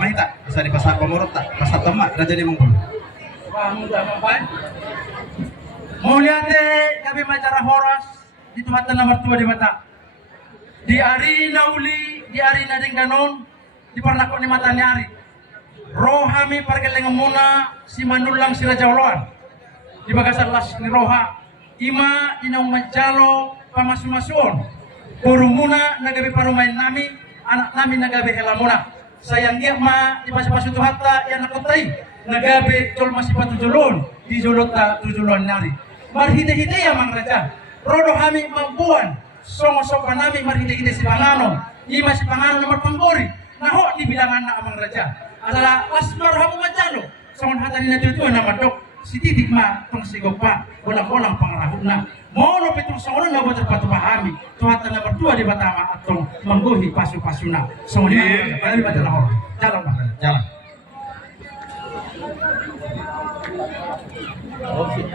damai tak bisa di pasar pemurut tak pasar temak raja di Mongol. Mau lihat kami macara horas di tempat nomor 2 di mata. Di hari nauli, di hari nadeng ganon, di parnakok ni mata nyari. Rohami pargeleng muna si manulang si Raja Oloan. Di bagasar las ni roha. Ima inang majalo pamasu-masuon. Burung muna nagabi parumain nami, anak nami nagabi helamuna. Sayang dia ma di pasu-pasu tuhata yang nakotai. Nagabi jol masih patujulun, di jolota tujulun nari. Marhide-hide ya mang Raja. Rodo kami mampuan. Songo-songo nami marhide-hide si Pangano. Ima si Pangano nomor panggori. Naho di bilangan na amang Raja. Adalah asmar hamu majalo. Songon hata ni natutuwa na madok. Si titik ma pangsigog pa. Bolang-bolang pangarahun na. Mono pitul songon na boter patupahami. Tuhata nomor 2 di Batama atong mangguhi pasu-pasu na. Songon na kami majalo. Jalan Pak. Jalan. Okay.